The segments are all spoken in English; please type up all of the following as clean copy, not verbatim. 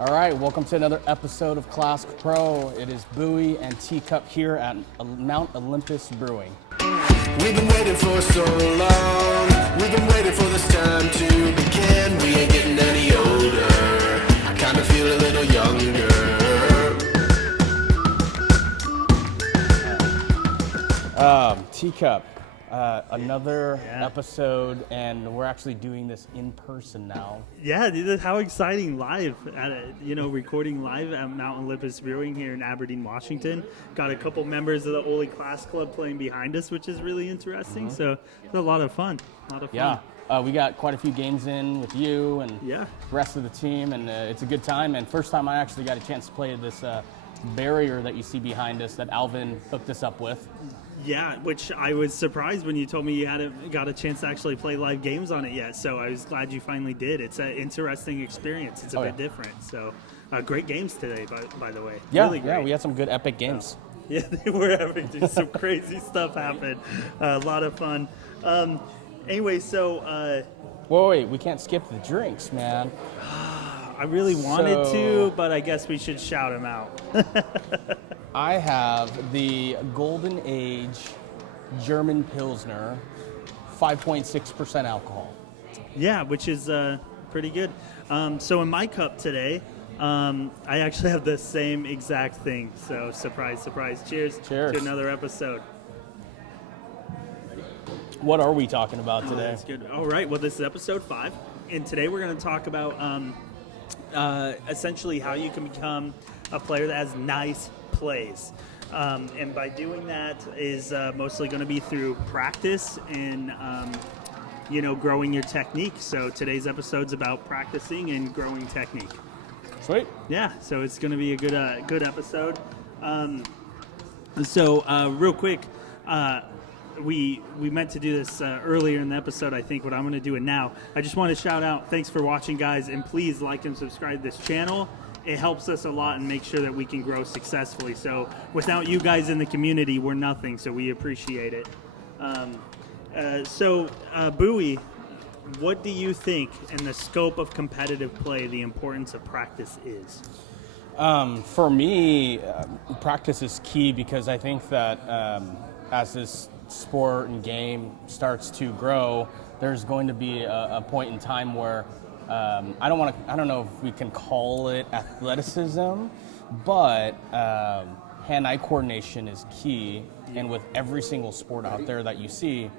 All right, welcome to another episode of Klask Pro. It is Bowie and Teacup here at Mount Olympus Brewing. We've been waiting for so long. We've been waiting for this time to begin. We ain't getting any older. I kind of feel a little younger. Teacup, another episode, and we're actually doing this in person now. Yeah, dude, how exciting! Live recording live at Mount Olympus Brewing here in Aberdeen, Washington. Got a couple members of the Ole Klask Club playing behind us, which is really interesting. So it's a lot of fun. Yeah, we got quite a few games in with you and the rest of the team, and it's a good time. And first time I actually got a chance to play this barrier that you see behind us that Alvin hooked us up with. Yeah, which I was surprised when you told me you hadn't got a chance to actually play live games on it yet. So I was glad you finally did. It's an interesting experience. It's a bit different. So great games today, by the way. Yeah, really great. Yeah, we had some good epic games. Yeah, they were having some crazy stuff happen. A lot of fun. Anyway, so... wait, we can't skip the drinks, man. I really wanted to, but I guess we should shout them out. I have the Golden Age German Pilsner, 5.6% alcohol. Yeah, which is pretty good. So in my cup today, I actually have the same exact thing. So surprise, surprise. Cheers. Cheers to another episode. What are we talking about today? That's good. All right. Well, this is episode 5, and today we're going to talk about essentially how you can become a player that has nice plays. And by doing that is mostly going to be through practice and, growing your technique. So today's episode's about practicing and growing technique. Sweet. Yeah, so it's going to be a good episode. Real quick, we meant to do this earlier in the episode. I think what I'm going to do it now. I just want to shout out, thanks for watching, guys, and please like and subscribe to this channel. It helps us a lot and make sure that we can grow successfully. So without you guys in the community, we're nothing. So we appreciate it. Bowie, what do you think in the scope of competitive play the importance of practice is? For me, practice is key because I think that as this sport and game starts to grow, there's going to be a point in time where I don't know if we can call it athleticism, but hand-eye coordination is key. And with every single sport out there that you see,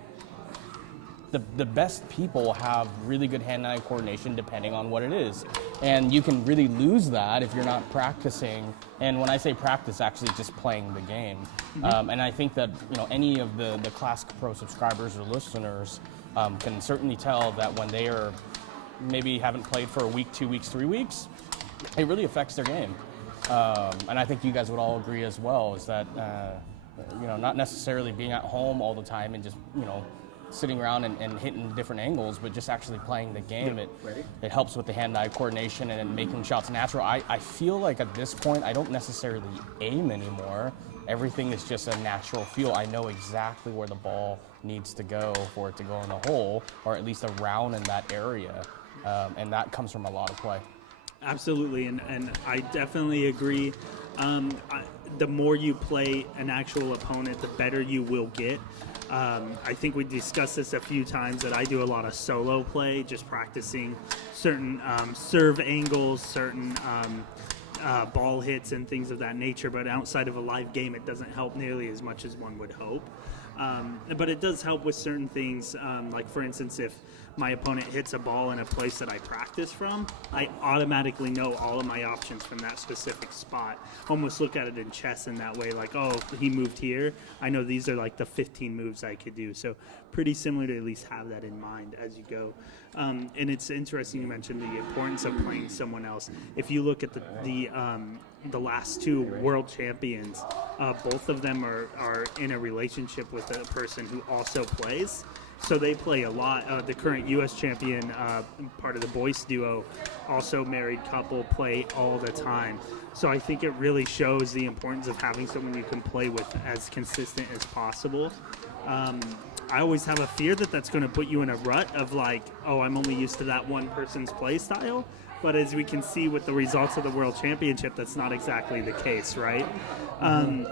the best people have really good hand-eye coordination depending on what it is. And you can really lose that if you're not practicing. And when I say practice, actually just playing the game. And I think that any of the Klask Pro subscribers or listeners can certainly tell that when they are maybe haven't played for a week, 2 weeks, 3 weeks, it really affects their game. And I think you guys would all agree as well, is that, not necessarily being at home all the time and just, sitting around and hitting different angles, but just actually playing the game. It helps with the hand-eye coordination and making shots natural. I feel like at this point, I don't necessarily aim anymore. Everything is just a natural feel. I know exactly where the ball needs to go for it to go in the hole, or at least around in that area. And that comes from a lot of play. Absolutely, and I definitely agree. The more you play an actual opponent, the better you will get. I think we discussed this a few times that I do a lot of solo play, just practicing certain serve angles, certain ball hits and things of that nature. But outside of a live game, it doesn't help nearly as much as one would hope. But it does help with certain things, like for instance, if my opponent hits a ball in a place that I practice from, I automatically know all of my options from that specific spot. Almost look at it in chess in that way, like, oh, he moved here. I know these are like the 15 moves I could do. So pretty similar to at least have that in mind as you go. And it's interesting you mentioned the importance of playing someone else. If you look at the last 2 world champions, both of them are in a relationship with a person who also plays. So they play a lot. The current U.S. champion, part of the Boyce duo, also married couple, play all the time. So I think it really shows the importance of having someone you can play with as consistent as possible. I always have a fear that that's going to put you in a rut of like, oh, I'm only used to that one person's play style. But as we can see with the results of the World Championship, that's not exactly the case, right? I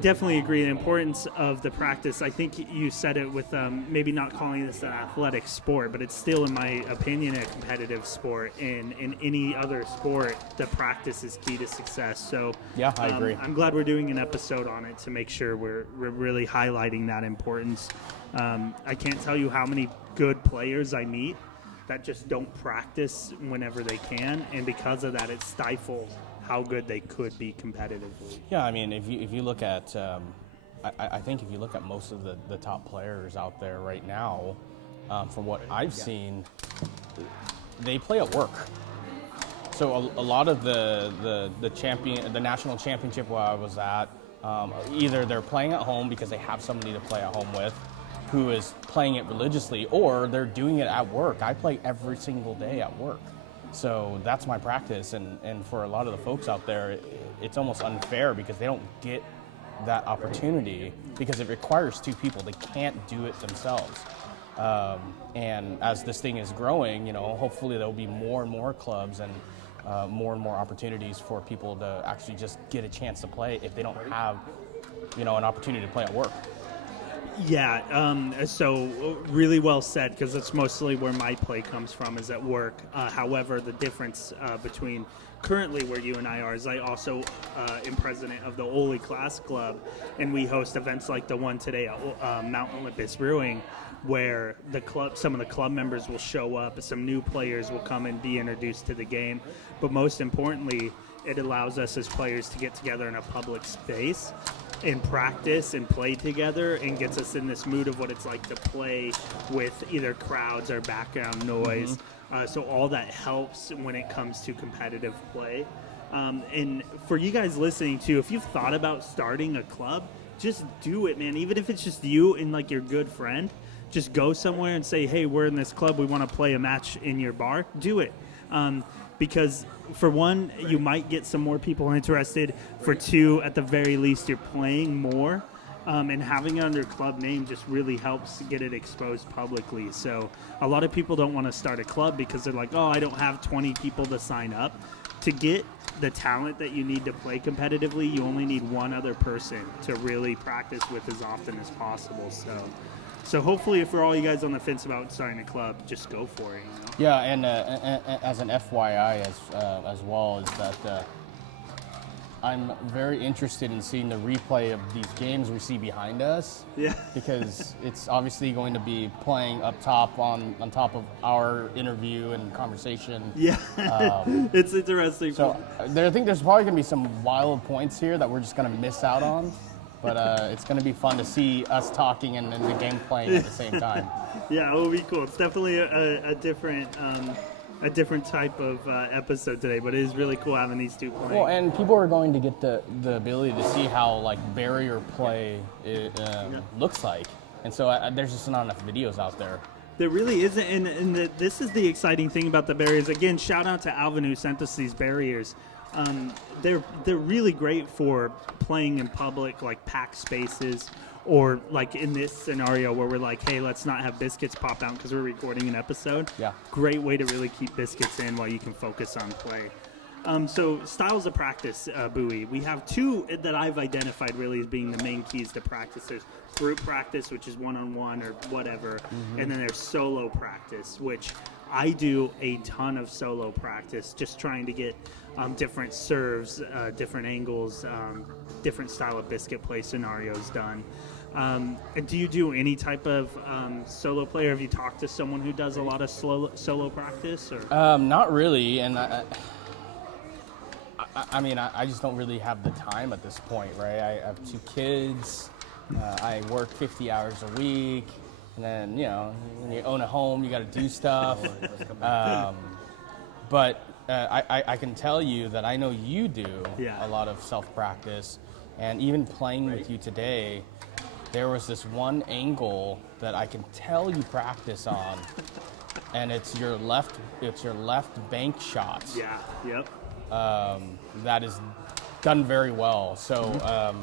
definitely agree the importance of the practice. I think you said it with maybe not calling this an athletic sport, but it's still, in my opinion, a competitive sport. And in any other sport, the practice is key to success. So yeah, I agree. I'm glad we're doing an episode on it to make sure we're really highlighting that importance. I can't tell you how many good players I meet that just don't practice whenever they can, and because of that, it stifles how good they could be competitively. Yeah, I mean, if you look at, I think if you look at most of the top players out there right now, from what I've seen, they play at work. So a lot of the national championship where I was at, either they're playing at home because they have somebody to play at home with, who is playing it religiously, or they're doing it at work. I play every single day at work. So that's my practice, and for a lot of the folks out there, it's almost unfair because they don't get that opportunity because it requires two people. They can't do it themselves. And as this thing is growing, hopefully there'll be more and more clubs and more opportunities for people to actually just get a chance to play if they don't have, an opportunity to play at work. Yeah, so really well said, because that's mostly where my play comes from, is at work. However, the difference between currently where you and I are is I also am president of the Ole Klask Club, and we host events like the one today at Mount Olympus Brewing, where some of the club members will show up, some new players will come and be introduced to the game, but most importantly, it allows us as players to get together in a public space and practice and play together, and gets us in this mood of what it's like to play with either crowds or background noise. So all that helps when it comes to competitive play. And for you guys listening too, if you've thought about starting a club, just do it, man. Even if it's just you and like your good friend, just go somewhere and say, hey, we're in this club, we want to play a match in your bar. Do it. Because for one, you might get some more people interested. For two, at the very least, you're playing more. And having it under club name just really helps get it exposed publicly. So a lot of people don't want to start a club because they're like, oh, I don't have 20 people to sign up. To get the talent that you need to play competitively, you only need one other person to really practice with as often as possible. So hopefully, for all you guys on the fence about starting a club, just go for it. Yeah, and as an FYI as well, is that I'm very interested in seeing the replay of these games we see behind us. Yeah. Because it's obviously going to be playing up top on top of our interview and conversation. Yeah. It's interesting. So I think there's probably going to be some wild points here that we're just going to miss out on. But it's going to be fun to see us talking and the game playing at the same time. Yeah, it will be cool. It's definitely a different type of episode today, but it is really cool having these two playing. Well, and people are going to get the ability to see how barrier play looks like, and so there's just not enough videos out there. There really isn't, and this is the exciting thing about the barriers. Again, shout out to Alvin who sent us these barriers. They're really great for playing in public, like packed spaces, or like in this scenario where we're like, hey, let's not have biscuits pop out because we're recording an episode. Yeah. Great way to really keep biscuits in while you can focus on play. So styles of practice, Bowie. We have two that I've identified really as being the main keys to practice. There's group practice, which is one-on-one or whatever, and then there's solo practice, which I do a ton of solo practice, just trying to get different serves, different angles, different style of biscuit play scenarios done. Do you do any type of solo play, or have you talked to someone who does a lot of solo practice? Or? Not really, and I mean, I just don't really have the time at this point, right? I have two kids, I work 50 hours a week, and then, when you own a home, you got to do stuff. But I can tell you that I know you do a lot of self-practice, and even playing with you today, there was this one angle that I can tell you practice on, and it's your left bank shot. Yeah. Yep. That is done very well. So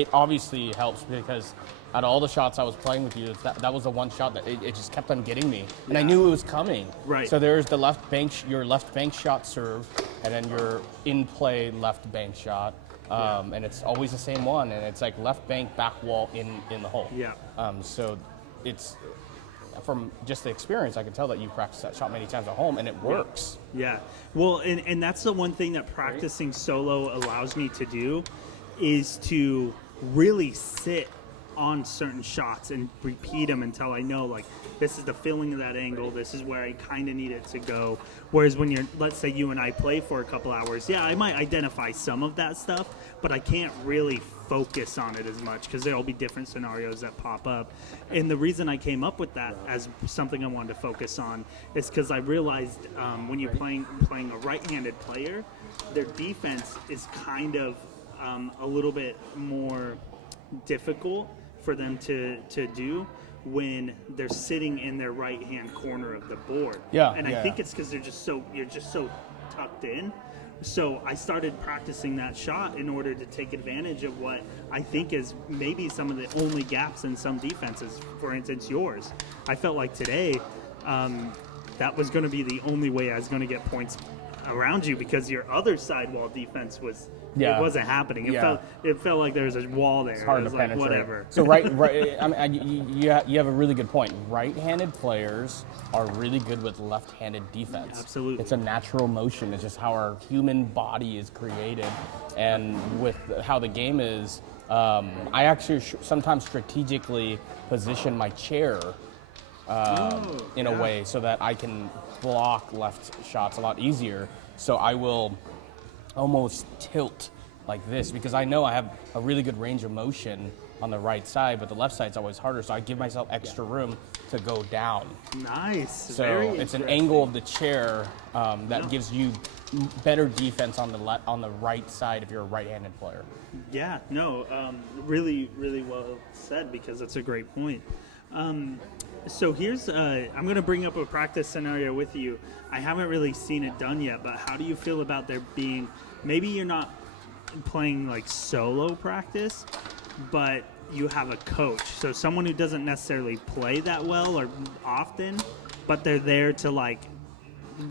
it obviously helps because out of all the shots I was playing with you, that was the one shot that it just kept on getting me, and I knew it was coming. Right. So there's the your left bank shot serve, and then your in play left bank shot, and it's always the same one, and it's like left bank back wall in the hole. Yeah. So it's from just the experience, I can tell that you practiced that shot many times at home, and it works. Yeah. Well, and that's the one thing that practicing solo allows me to do is to really sit on certain shots and repeat them until I know, like, this is the feeling of that angle, this is where I kind of need it to go. Whereas when let's say you and I play for a couple hours, yeah, I might identify some of that stuff, but I can't really focus on it as much because there'll be different scenarios that pop up. And the reason I came up with that as something I wanted to focus on is because I realized when you're playing a right-handed player, their defense is kind of a little bit more difficult for them to do when they're sitting in their right hand corner of the board. Yeah. And I think it's because you're just so tucked in. So I started practicing that shot in order to take advantage of what I think is maybe some of the only gaps in some defenses. For instance, yours. I felt like today that was going to be the only way I was going to get points around you because your other sidewall defense was it wasn't happening. It felt like there was a wall there. It's hard it was to like, penetrate. whatever. So right. I mean, you have a really good point. Right-handed players are really good with left-handed defense. Absolutely. It's a natural motion. It's just how our human body is created, and with how the game is, I actually sometimes strategically position my chair in a way so that I can block left shots a lot easier. So I will almost tilt like this because I know I have a really good range of motion on the right side, but the left side's always harder, so I give myself extra room to go down. Nice. So Very it's an interesting. angle of the chair that gives you better defense on the right side if you're a right-handed player. Yeah, no, really, really well said because it's a great point. So here's, I'm going to bring up a practice scenario with you. I haven't really seen it done yet, but how do you feel about there being, maybe you're not playing like solo practice, but you have a coach. So someone who doesn't necessarily play that well or often, but they're there to like,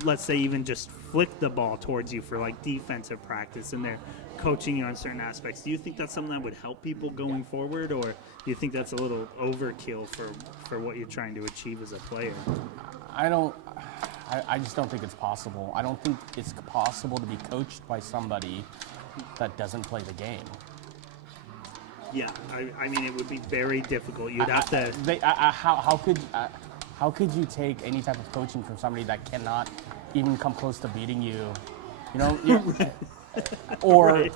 let's say even just flick the ball towards you for like defensive practice and they're coaching you on certain aspects. Do you think that's something that would help people going forward, or do you think that's a little overkill for what you're trying to achieve as a player? I just don't think it's possible. I don't think it's possible to be coached by somebody that doesn't play the game. Yeah, I mean, it would be very difficult. You'd have to... How could you take any type of coaching from somebody that cannot even come close to beating you? You know, or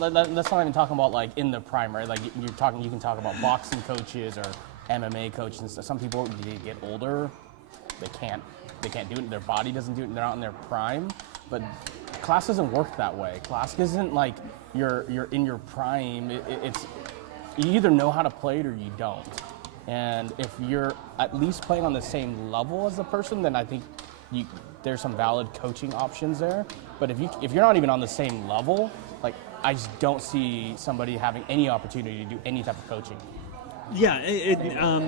let's not even talk about like in the prime, right? Like you can talk about boxing coaches or MMA coaches and stuff. Some people, they get older, they can't do it. Their body doesn't do it. They're not in their prime. But Klask doesn't work that way. Klask isn't like you're in your prime. It's you either know how to play it or you don't. And if you're at least playing on the same level as the person, then I think there's some valid coaching options there. But if you're not even on the same level, like I just don't see somebody having any opportunity to do any type of coaching. Yeah,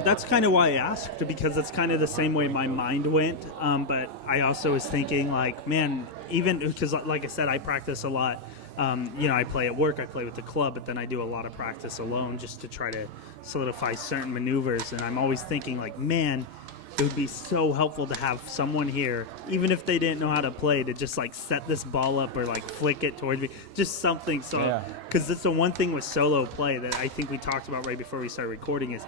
that's kind of why I asked, because it's kind of the same way my mind went. But I also was thinking, like, man, even because, like I said, I practice a lot. I play at work, I play with the club, but then I do a lot of practice alone just to try to solidify certain maneuvers. And I'm always thinking, like, man, it would be so helpful to have someone here, even if they didn't know how to play, to just like set this ball up or like flick it towards me, just something. So, because that's the one thing with solo play that I think we talked about right before we started recording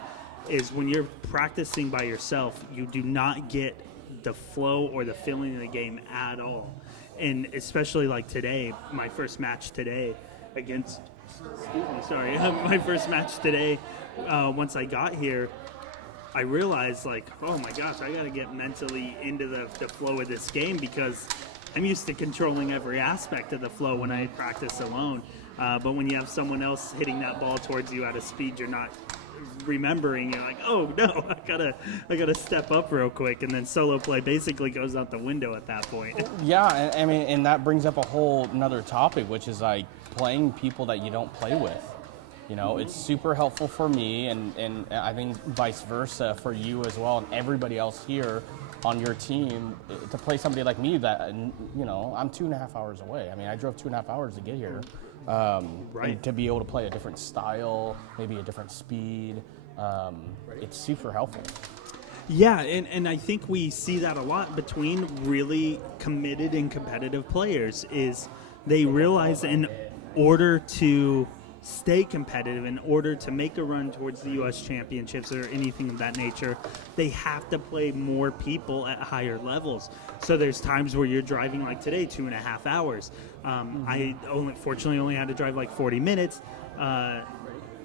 is when you're practicing by yourself, you do not get the flow or the feeling of the game at all. And especially like today, my first match today against, my first match today, once I got here, I realized, like, oh my gosh, I got to get mentally into the flow of this game, because I'm used to controlling every aspect of the flow when I practice alone. But when you have someone else hitting that ball towards you at a speed you're not remembering, you're like, oh no, I gotta step up real quick, and then solo play basically goes out the window at that point. Yeah, I mean, and that brings up a whole another topic, which is like playing people that you don't play with. It's super helpful for me, and I think vice versa for you as well, and everybody else here on your team, to play somebody like me that, I'm 2.5 hours away. I mean, I drove 2.5 hours to get here. And to be able to play a different style, maybe a different speed, it's super helpful. Yeah, and I think we see that a lot between really committed and competitive players is they realize in order to stay competitive, in order to make a run towards the U.S. championships or anything of that nature, they have to play more people at higher levels. So there's times where you're driving like today, 2.5 hours. I fortunately only had to drive like 40 minutes.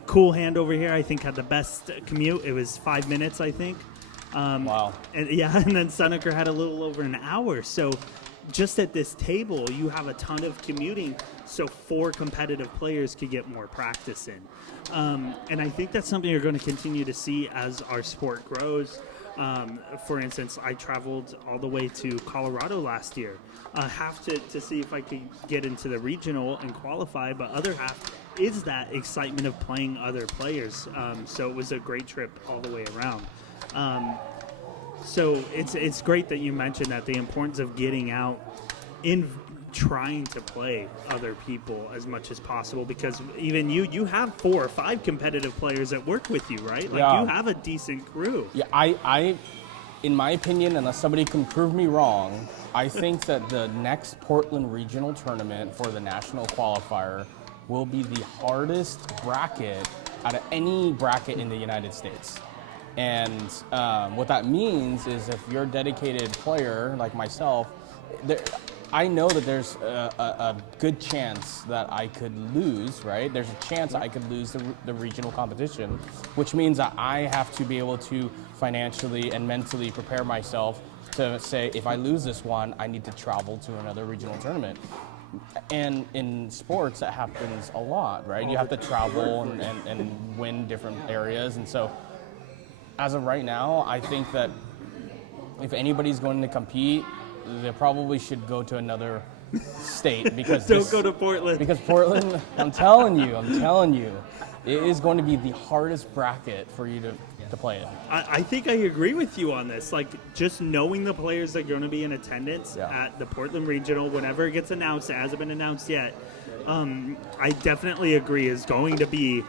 Cool Hand over here, I think, had the best commute. It was 5 minutes, I think. Wow. And then Suneker had a little over an hour. So just at this table, you have a ton of commuting, so 4 competitive players could get more practice in. And I think that's something you're going to continue to see as our sport grows. For instance, I traveled all the way to Colorado last year, half to see if I could get into the regional and qualify, but other half is that excitement of playing other players. So it was a great trip all the way around. So it's great that you mentioned that, the importance of getting out in trying to play other people as much as possible, because even you have 4 or 5 competitive players that work with you, right? Like you have a decent crew. Yeah, I in my opinion, unless somebody can prove me wrong, I think that the next Portland regional tournament for the national qualifier will be the hardest bracket out of any bracket in the United States. And what that means is if you're a dedicated player like myself, I know that there's a good chance that I could lose, right? There's a chance I could lose the regional competition, which means that I have to be able to financially and mentally prepare myself to say, if I lose this one, I need to travel to another regional tournament. And in sports, that happens a lot, right? You have to travel and win different areas. And so as of right now, I think that if anybody's going to compete, they probably should go to another state, because Don't go to Portland. Because Portland, I'm telling you, it is going to be the hardest bracket for you to play in. I think I agree with you on this. Like, just knowing the players that are going to be in attendance at the Portland Regional, whenever it gets announced, it hasn't been announced yet, I definitely agree is going to be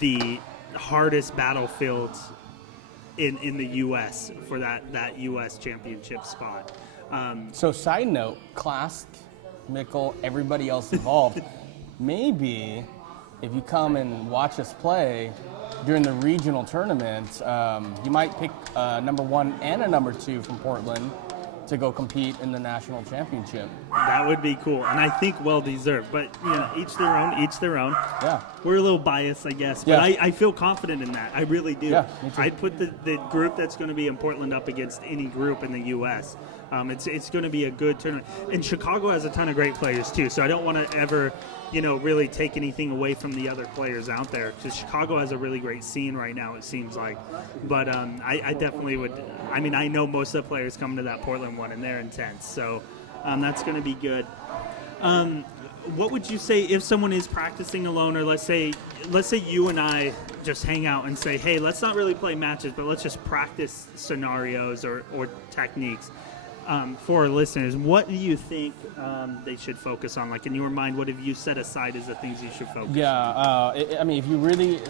the hardest battlefield in the U.S. for that U.S. championship spot. So side note, Klask, Mikkel, everybody else involved, maybe if you come and watch us play during the regional tournament, you might pick a number 1 and a number 2 from Portland to go compete in the national championship. That would be cool, and I think well deserved. But each their own. Yeah, we're a little biased, I guess, but I feel confident in that. I really do. Yeah, me too. I'd put the group that's going to be in Portland up against any group in the U.S. It's going to be a good tournament, and Chicago has a ton of great players too. So I don't want to ever, really take anything away from the other players out there, because Chicago has a really great scene right now, it seems like. But I definitely would. I mean, I know most of the players coming to that Portland one, and they're intense. So that's going to be good. What would you say if someone is practicing alone, or let's say you and I just hang out and say, hey, let's not really play matches, but let's just practice scenarios or techniques. For our listeners, what do you think they should focus on? Like, in your mind, what have you set aside as the things you should focus on? Yeah, I mean, if you really,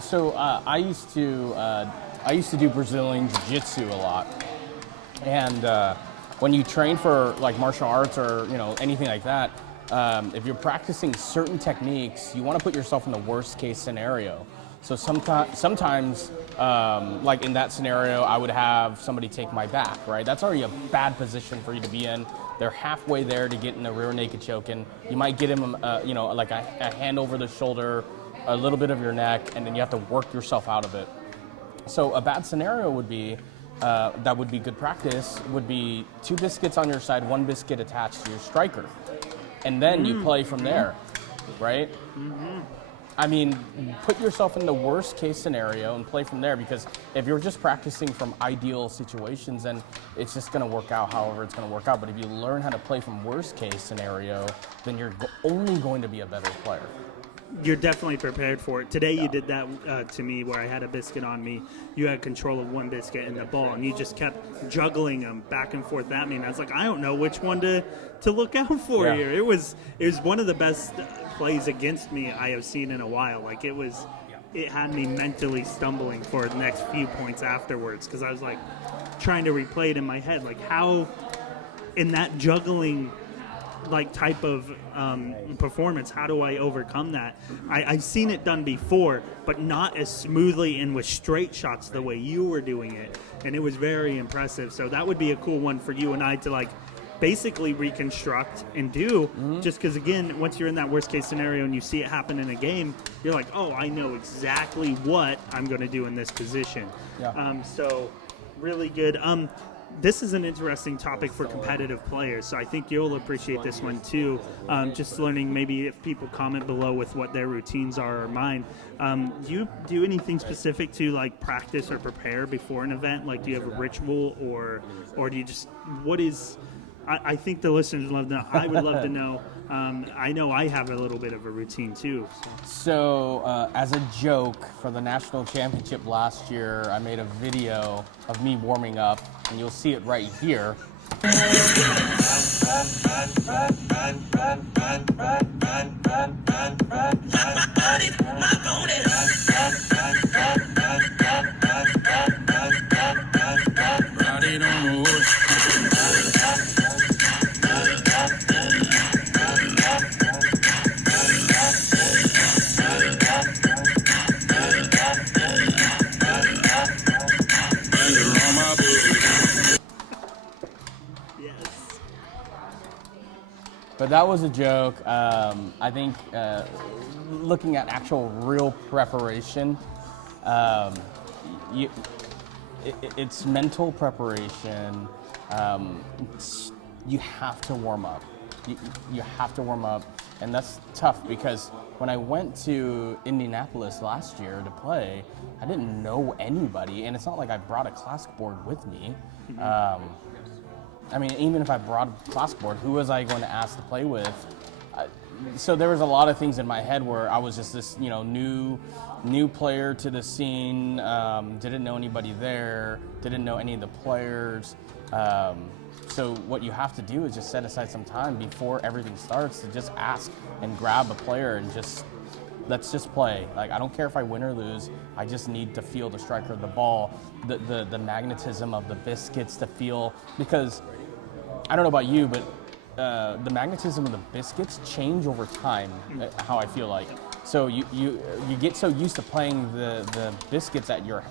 I used to do Brazilian Jiu-Jitsu a lot, and when you train for like martial arts or anything like that, if you're practicing certain techniques, you want to put yourself in the worst case scenario. So sometimes, like in that scenario, I would have somebody take my back, right? That's already a bad position for you to be in. They're halfway there to get in a rear naked choke, and you might get him, like a hand over the shoulder, a little bit of your neck, and then you have to work yourself out of it. So a bad scenario would be, that would be good practice, would be 2 biscuits on your side, 1 biscuit attached to your striker. And then you play from there, right? Mm-hmm. I mean, put yourself in the worst case scenario and play from there, because if you're just practicing from ideal situations, then it's just going to work out however it's going to work out. But if you learn how to play from worst case scenario, then you're only going to be a better player. you're definitely prepared for it. Today you did that to me where I had a biscuit on me. You had control of one biscuit and the ball, and you just kept juggling them back and forth at me. And I was like, I don't know which one to look out for here. It was one of the best plays against me I have seen in a while. Like it had me mentally stumbling for the next few points afterwards because I was like trying to replay it in my head. Like how in that juggling like type of performance, how do I overcome that? I've seen it done before, but not as smoothly and with straight shots the way you were doing it, and it was very impressive. So that would be a cool one for you and I to like basically reconstruct and do, just because again, once you're in that worst case scenario and you see it happen in a game, you're like, oh, I know exactly what I'm going to do in this position. So really good. This is an interesting topic for competitive players, so I think you'll appreciate this one too. Just learning maybe if people comment below with what their routines are or mine. Do you do anything specific to like practice or prepare before an event? Like do you have a ritual or do you just, what is, I think the listeners love to know. I would love to know. I know I have a little bit of a routine too. So as a joke for the national championship last year, I made a video of me warming up, and you'll see it right here. But that was a joke. I think looking at actual real preparation, it's mental preparation. You have to warm up. You have to warm up, and that's tough because when I went to Indianapolis last year to play, I didn't know anybody, and it's not like I brought a Klask board with me. I mean, even if I brought a Klask board, who was I going to ask to play with? So there was a lot of things in my head where I was just this, new player to the scene, didn't know anybody there, didn't know any of the players. So what you have to do is just set aside some time before everything starts to just ask and grab a player and let's just play. Like, I don't care if I win or lose. I just need to feel the striker of the ball, the magnetism of the biscuits to feel, because I don't know about you, but the magnetism of the biscuits change over time, how I feel like. So you get so used to playing the biscuits at your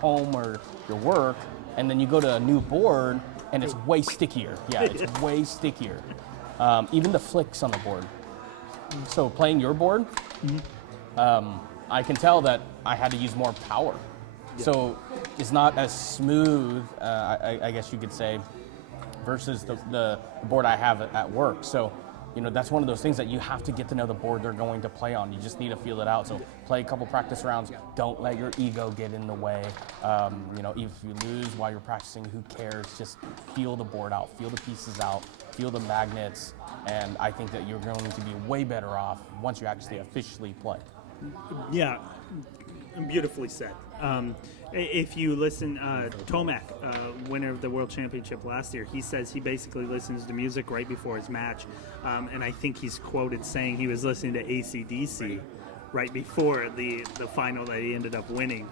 home or your work, and then you go to a new board and it's way stickier. Yeah, it's way stickier. Even the flicks on the board. So playing your board, I can tell that I had to use more power. Yeah. So it's not as smooth, I guess you could say, versus the board I have at work. So, that's one of those things that you have to get to know the board they're going to play on. You just need to feel it out. So play a couple practice rounds. Don't let your ego get in the way. If you lose while you're practicing, who cares? Just feel the board out, feel the pieces out, feel the magnets, and I think that you're going to be way better off once you actually officially play. Yeah, beautifully said. If you listen, Tomac, winner of the World Championship last year, he says he basically listens to music right before his match. And I think he's quoted saying he was listening to AC/DC right before the final that he ended up winning.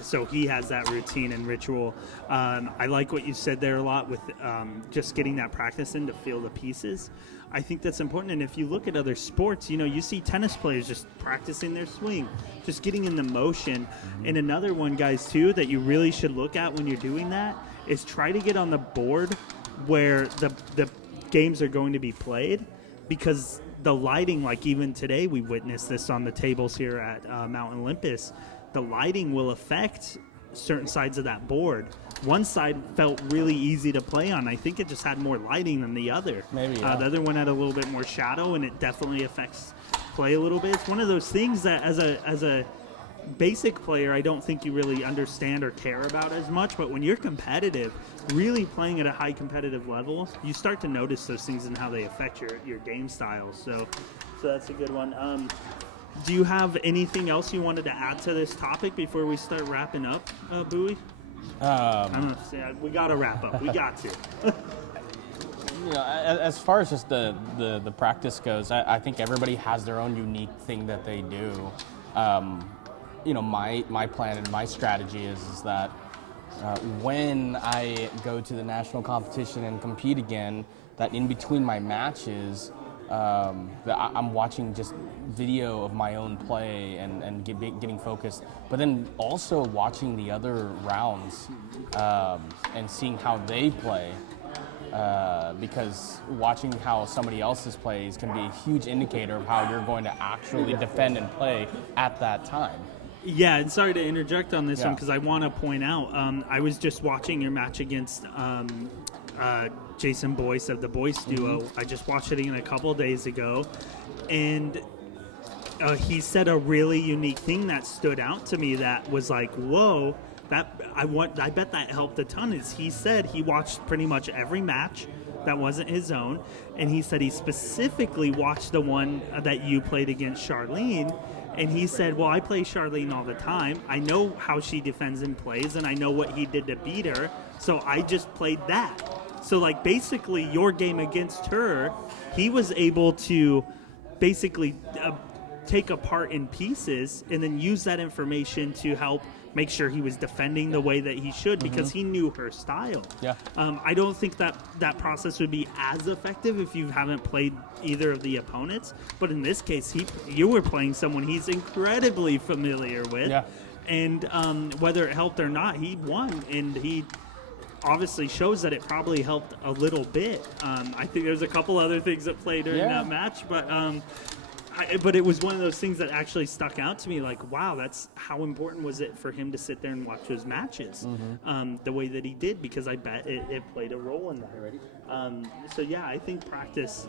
So he has that routine and ritual. I like what you said there a lot with just getting that practice in to feel the pieces. I think that's important. And if you look at other sports, you see tennis players just practicing their swing, just getting in the motion. And another one, guys, too, that you really should look at when you're doing that is try to get on the board where the games are going to be played, because the lighting, like even today we witnessed this on the tables here at Mount Olympus, the lighting will affect certain sides of that board. One side felt really easy to play on. I think it just had more lighting than the other. Maybe, yeah. The other one had a little bit more shadow, and it definitely affects play a little bit. It's one of those things that as a basic player, I don't think you really understand or care about as much, but when you're competitive, really playing at a high competitive level, you start to notice those things and how they affect your game style. So that's a good one. Do you have anything else you wanted to add to this topic before we start wrapping up, Bowie? I don't know. We got to wrap up. We got to. You know, as far as just the practice goes, I think everybody has their own unique thing that they do. You know, my plan and my strategy is that when I go to the national competition and compete again, that in between my matches, that I'm watching just video of my own play and getting focused, but then also watching the other rounds and seeing how they play. Because watching how somebody else's plays can be a huge indicator of how you're going to actually defend and play at that time. Yeah, and sorry to interject on this one because I want to point out, I was just watching your match against Jason Boyce of the Boyce Duo. I just watched it again a couple days ago, and he said a really unique thing that stood out to me that was like, whoa, I bet that helped a ton. Is he said he watched pretty much every match that wasn't his own, and he said he specifically watched the one that you played against Charlene, and he said, well, I play Charlene all the time. I know how she defends and plays, and I know what he did to beat her, so I just played that. So, like, basically, your game against her, he was able to basically take apart in pieces and then use that information to help make sure he was defending the way that he should because he knew her style. Yeah. I don't think that process would be as effective if you haven't played either of the opponents. But in this case, you were playing someone he's incredibly familiar with. Yeah. And whether it helped or not, he won. And he obviously shows that it probably helped a little bit. I think there's a couple other things that played during that match. But it was one of those things that actually stuck out to me, like, wow, that's how important was it for him to sit there and watch those matches the way that he did, because I bet it played a role in that. So, yeah, I think practice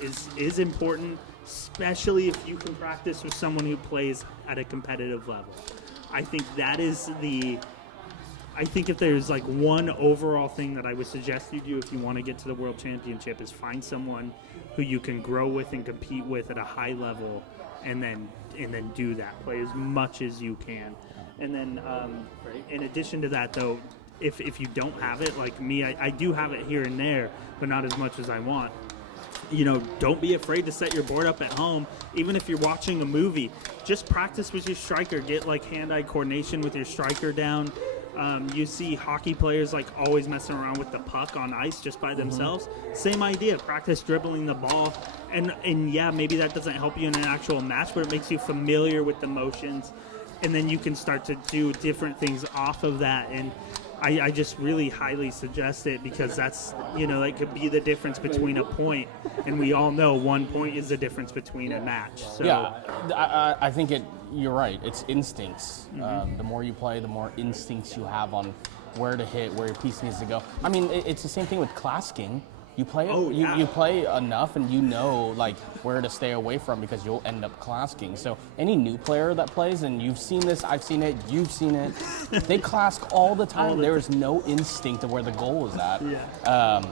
is important, especially if you can practice with someone who plays at a competitive level. I think that is I think if there's like one overall thing that I would suggest you do if you want to get to the World Championship is find someone who you can grow with and compete with at a high level, and then do that. Play as much as you can. And then in addition to that, though, if you don't have it, like me, I do have it here and there, but not as much as I want. You know, don't be afraid to set your board up at home. Even if you're watching a movie, just practice with your striker. Get like hand-eye coordination with your striker down. You see hockey players like always messing around with the puck on ice just by themselves. Same idea. Practice dribbling the ball. And yeah, maybe that doesn't help you in an actual match, but it makes you familiar with the motions. And then you can start to do different things off of that. And I just really highly suggest it, because that's, you know, that could be the difference between a point. And we all know 1 point is the difference between a match. So, yeah, I think you're right. It's instincts. The more you play, the more instincts you have on where to hit, where your piece needs to go. I mean, it's the same thing with clasking. You play you play enough, and you know like where to stay away from, because you'll end up clasking. So any new player that plays, and you've seen this, I've seen it, you've seen it, they clask all the time. There is no instinct of where the goal is at. Yeah.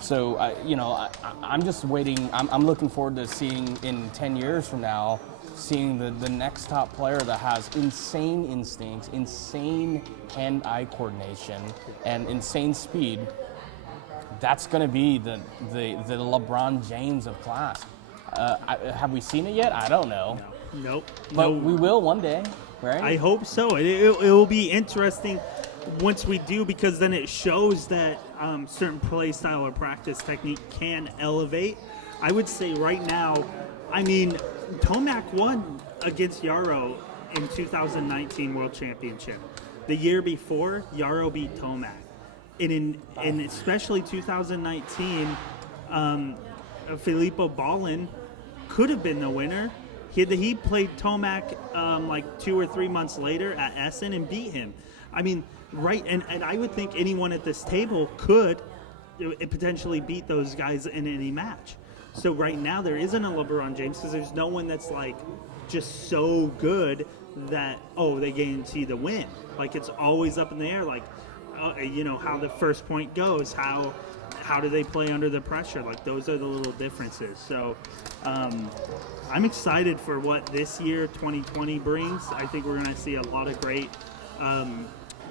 So you know, I'm just waiting. I'm looking forward to seeing in 10 years from now, seeing the next top player that has insane instincts, insane hand-eye coordination, and insane speed. That's going to be the LeBron James of Klask. Have we seen it yet? I don't know. Nope. But we will one day, right? I hope so. It will be interesting once we do, because then it shows that certain play style or practice technique can elevate. I would say right now, I mean, Tomac won against Yarrow in 2019 World Championship. The year before, Yarrow beat Tomac. And especially 2019, Filippo Ballin could have been the winner. He played Tomac like 2 or 3 months later at Essen and beat him. I mean, right, and I would think anyone at this table could potentially beat those guys in any match. So right now there isn't a LeBron James, because there's no one that's like just so good that, they guarantee the win. Like, it's always up in the air, like, you know, how the first point goes, how how do they play under the pressure? Like, those are the little differences. So I'm excited for what this year, 2020, brings. I think we're going to see a lot of great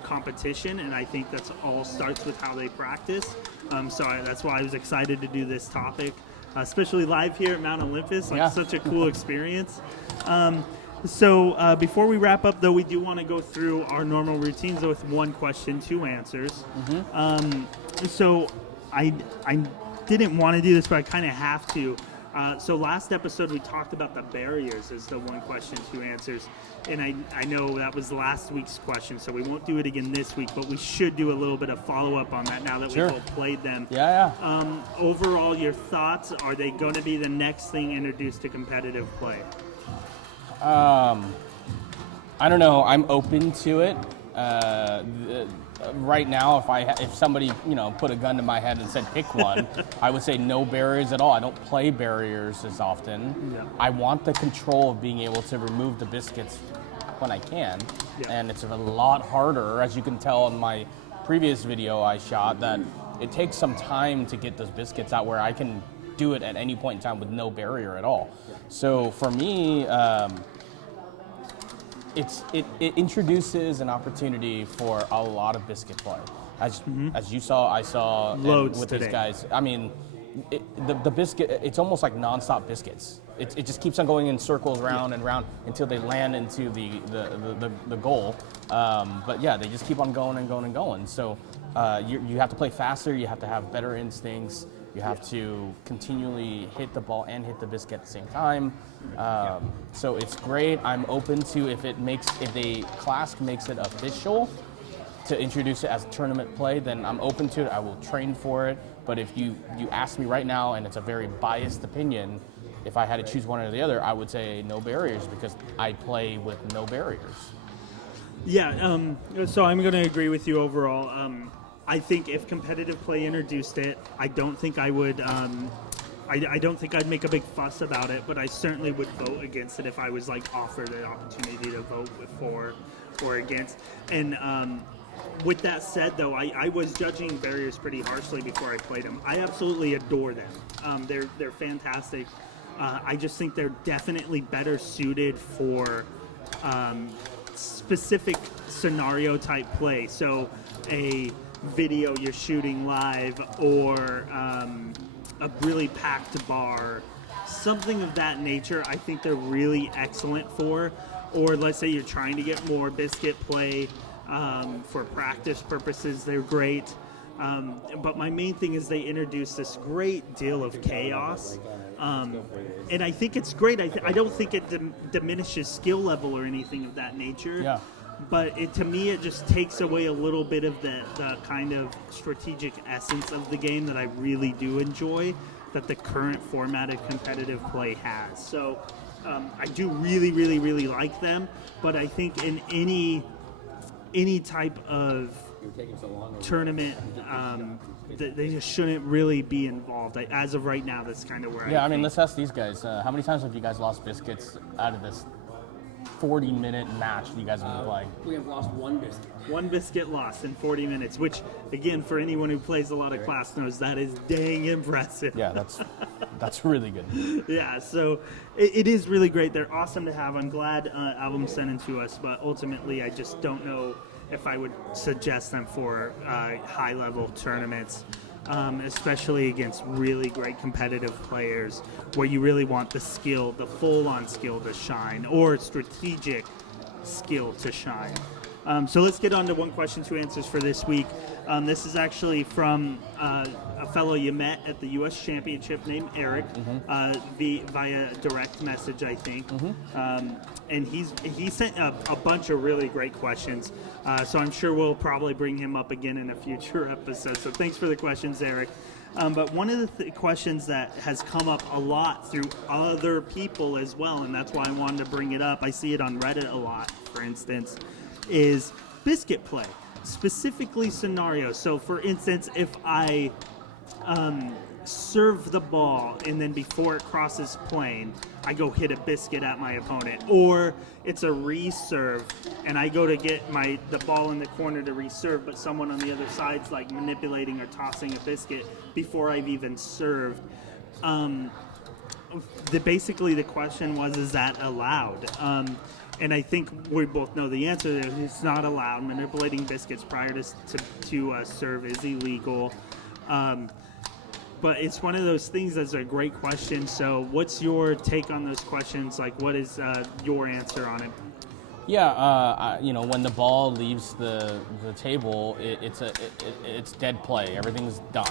competition, and I think that's all starts with how they practice. That's why I was excited to do this topic, especially live here at Mount Olympus. Such a cool experience. So before we wrap up, though, we do want to go through our normal routines with 1 question, 2 answers. So I didn't want to do this, but I kind of have to. So last episode, we talked about the barriers as the 1 question, 2 answers. And I know that was last week's question, so we won't do it again this week, but we should do a little bit of follow-up on that now that we've all played them. Overall, your thoughts, are they going to be the next thing introduced to competitive play? I don't know. I'm open to it. Right now, if somebody put a gun to my head and said pick one, I would say no barriers at all. I don't play barriers as often. Yeah. I want the control of being able to remove the biscuits when I can, and it's a lot harder, as you can tell in my previous video I shot, that it takes some time to get those biscuits out where I can do it at any point in time with no barrier at all. So for me, it introduces an opportunity for a lot of biscuit play. As you saw, I saw loads with today. these guys. I mean, the biscuit, it's almost like nonstop biscuits. It just keeps on going in circles round and round until they land into the goal. But yeah, they just keep on going and going and going. So you have to play faster. You have to have better instincts. You have to continually hit the ball and hit the biscuit at the same time. So it's great. I'm open to if Klask makes it official to introduce it as tournament play, then I'm open to it. I will train for it. But if you ask me right now, and it's a very biased opinion, if I had to choose one or the other, I would say no barriers because I play with no barriers. Yeah, so I'm going to agree with you overall. I think if competitive play introduced it, I don't think I would. I don't think I'd make a big fuss about it, but I certainly would vote against it if I was offered an opportunity to vote for or against. And with that said, though, I was judging barriers pretty harshly before I played them. I absolutely adore them. They're fantastic. I just think they're definitely better suited for specific scenario type play. So a video you're shooting live, or a really packed bar, something of that nature. I think they're really excellent for. Or let's say you're trying to get more biscuit play for practice purposes, they're great. But my main thing is they introduce this great deal of chaos. And I think it's great. I don't think it diminishes skill level or anything of that nature. Yeah. But to me, it just takes away a little bit of the kind of strategic essence of the game that I really do enjoy, that the current format of competitive play has. So I do really, really, really like them. But I think in any type of tournament, they just shouldn't really be involved. As of right now, that's kind of where I mean, let's ask these guys. How many times have you guys lost biscuits out of this 40-minute match you guys have been playing? We have lost 1 biscuit. 1 biscuit lost in 40 minutes, which, again, for anyone who plays a lot of Klask knows, that is dang impressive. Yeah, that's really good. Yeah, so it is really great. They're awesome to have. I'm glad Album sent them to us, but ultimately I just don't know if I would suggest them for high-level tournaments, especially against really great competitive players where you really want the skill, the full-on skill to shine, or strategic skill to shine. So let's get on to 1 question, 2 answers for this week. This is actually from a fellow you met at the U.S. Championship named Eric, via direct message, I think. And he sent a bunch of really great questions. So I'm sure we'll probably bring him up again in a future episode. So thanks for the questions, Eric. But one of the questions that has come up a lot through other people as well, and that's why I wanted to bring it up, I see it on Reddit a lot, for instance, is biscuit play, specifically scenarios. So for instance, if I serve the ball, and then before it crosses plane, I go hit a biscuit at my opponent, or it's a reserve, and I go to get the ball in the corner to reserve, but someone on the other side's like manipulating or tossing a biscuit before I've even served. Basically the question was, is that allowed? And I think we both know the answer. It's not allowed. Manipulating biscuits prior to serve is illegal. But it's one of those things that's a great question. So what's your take on those questions? Like, what is your answer on it? Yeah, when the ball leaves the table, it's dead play. Everything's done.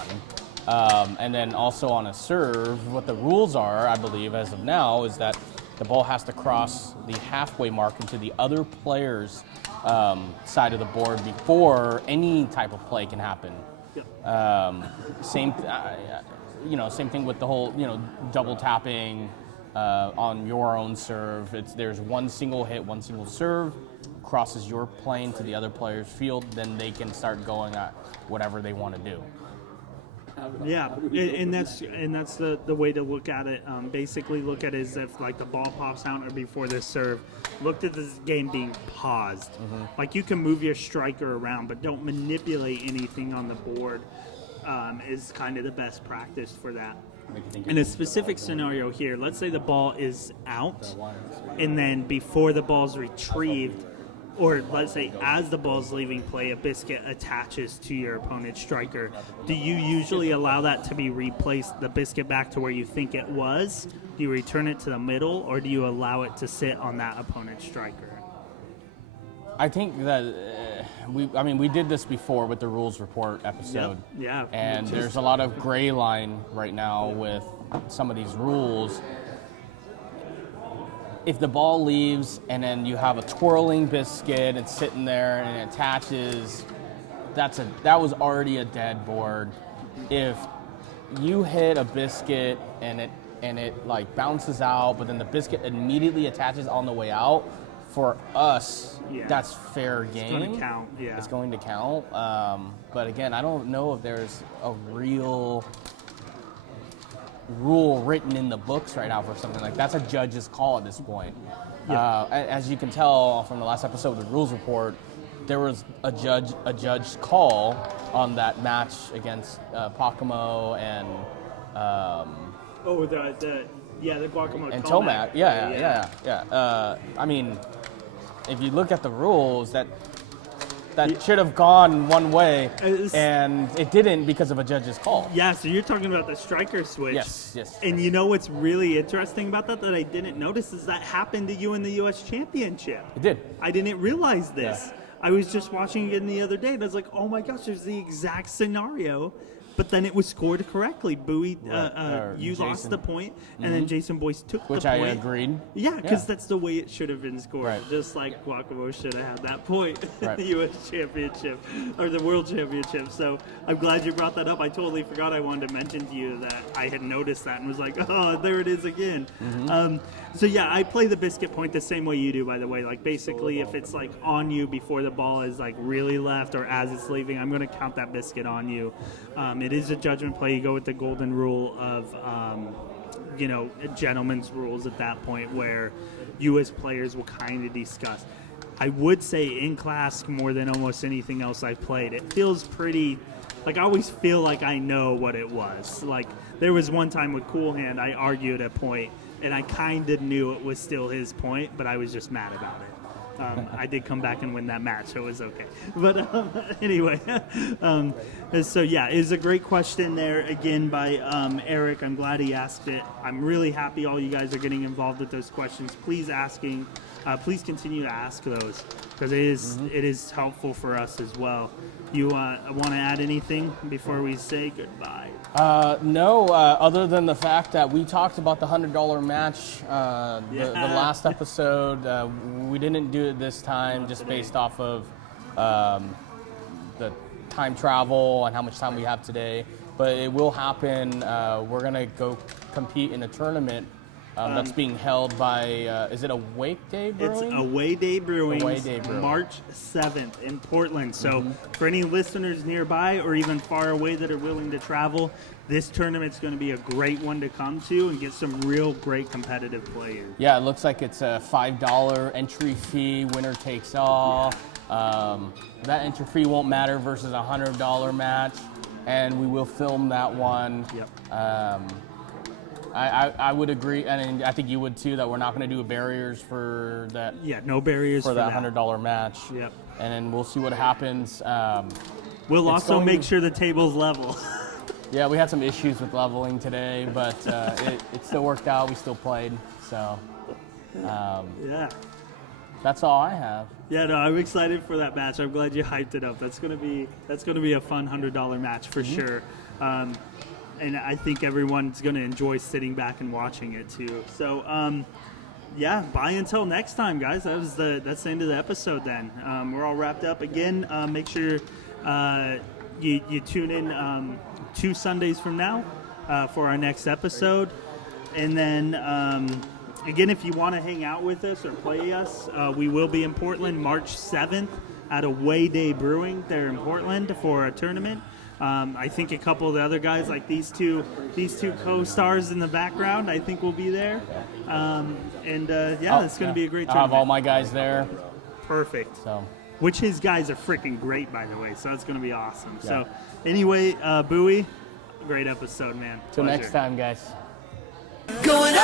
And then also on a serve, what the rules are, I believe, as of now, is that the ball has to cross the halfway mark into the other player's side of the board before any type of play can happen. Same thing with the whole, double tapping on your own serve. There's one single hit, one single serve, crosses your plane to the other player's field, then they can start going at whatever they want to do. Yeah, and that's the way to look at it. Basically, look at it as if like the ball pops out or before the serve. Looked at this game being paused. Like you can move your striker around, but don't manipulate anything on the board. Is kind of the best practice for that. In a specific scenario here, let's say the ball is out, and then before the ball's retrieved, or let's say as the ball's leaving play, a biscuit attaches to your opponent's striker. Do you usually allow that to be replaced, the biscuit back to where you think it was? Do you return it to the middle, or do you allow it to sit on that opponent's striker? I think that we did this before with the rules report episode. Yeah. And there's a lot of gray line right now with some of these rules. If the ball leaves and then you have a twirling biscuit, it's sitting there and it attaches, that was already a dead board. If you hit a biscuit and it like bounces out, but then the biscuit immediately attaches on the way out, for us, that's fair game. It's going to count, yeah. It's going to count. But again, I don't know if there's a real rule written in the books right now for something like that's a judge's call at this point. As you can tell from the last episode of the rules report, there was a judge call on that match against Pocomo and the Guacamole and Tomac. Yeah. I mean, if you look at the rules, that should have gone one way, and it didn't because of a judge's call. Yeah, so you're talking about the striker switch. Yes. And you know what's really interesting about that I didn't notice is that happened to you in the U.S. Championship. It did. I didn't realize this. Yeah. I was just watching it the other day, and I was like, oh my gosh, there's the exact scenario. But then it was scored correctly. Bowie, you Jason lost the point, and then Jason Boyce took the point. Which I agreed. Yeah, because that's the way it should have been scored. Right. Just like Guacamole should have had that point in Right. the U.S. Championship, or the World Championship. So I'm glad you brought that up. I totally forgot I wanted to mention to you that I had noticed that and was like, oh, there it is again. So yeah, I play the biscuit point the same way you do, by the way. Like basically if it's like on you before the ball is like really left or as it's leaving, I'm going to count that biscuit on you. It is a judgment play. You go with the golden rule of, gentleman's rules at that point where you as players will kind of discuss. I would say in Klask more than almost anything else I've played, it feels pretty, like I always feel like I know what it was. Like there was one time with Cool Hand, I argued a point and I kind of knew it was still his point, but I was just mad about it. I did come back and win that match, so it was okay. But anyway, so yeah, it's a great question there again by Eric. I'm glad he asked it. I'm really happy all you guys are getting involved with those questions. Please continue to ask those because it is helpful for us as well. You want to add anything before we say goodbye? No, other than the fact that we talked about the $100 match the last episode. We didn't do it this time just based off of the time travel and how much time we have today. But it will happen. We're going to go compete in a tournament That's being held by, is it Awake Day Brewing? It's Away Day Brewing, Away Day Brewing. March 7th in Portland. So for any listeners nearby or even far away that are willing to travel, this tournament's going to be a great one to come to and get some real great competitive players. Yeah, it looks like it's a $5 entry fee, winner takes all. That entry fee won't matter versus a $100 match, and we will film that one. Yep. I would agree, and I think you would too, that we're not going to do barriers for that. Yeah, no barriers for that $100 match. Yep. And then we'll see what happens. We'll also make sure the table's level. Yeah, we had some issues with leveling today, but it still worked out. We still played, so Yeah. that's all I have. Yeah, no, I'm excited for that match. I'm glad you hyped it up. That's gonna be a fun $100 match for sure. And I think everyone's gonna enjoy sitting back and watching it too. So yeah, bye until next time, guys. That's the end of the episode then. We're all wrapped up again. Make sure you tune in 2 Sundays from now for our next episode. And then again, if you want to hang out with us or play us, we will be in Portland March 7th at Away Day Brewing. They're in Portland for a tournament. I think a couple of the other guys, like these two co-stars in the background, I think will be there. It's going to be a great tournament. I have all my guys there. Perfect. So. Which his guys are freaking great, by the way. So that's going to be awesome. Yeah. So anyway, Bowie, great episode, man. Till next time, guys. Going